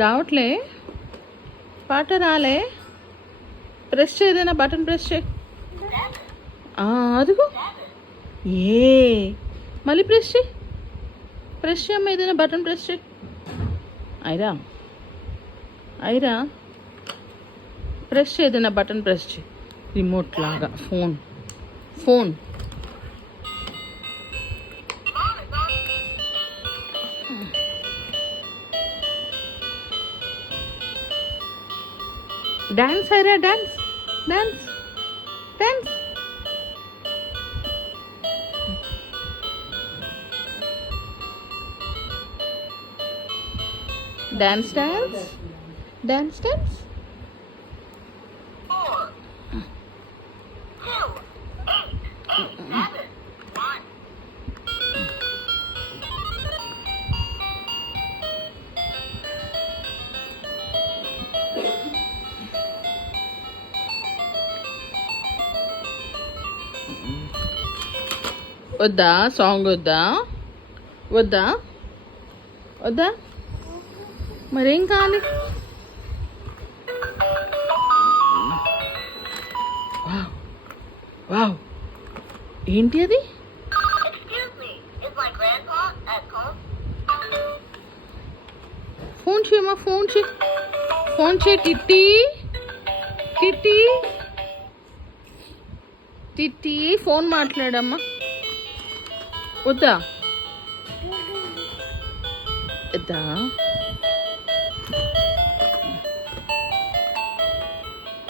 రావట్లే పాట రాలే. ప్రెస్ చేయదైనా బటన్ ప్రెస్ చేయి. అదిగో మళ్ళీ ప్రెస్ చేయి. ప్రెస్ చేయమ్మా, ఏదైనా బటన్ ప్రెస్ చేయి. ఐరా ప్రెస్ చేయదైనా బటన్ ప్రెస్ చేయి. రిమోట్ లాగా ఫోన్ డాన్స్ ఐరా, dance dance dance. Dance dance dance dance. వద్దా సాంగ్? వద్దా మరేం కావాలి? వావ్ ఏంటి అది? ఫోన్ చేయమ్మా, ఫోన్ చేయి టిట్టి టిట్టి ఫోన్ మాట్లాడమ్మా. వద్దా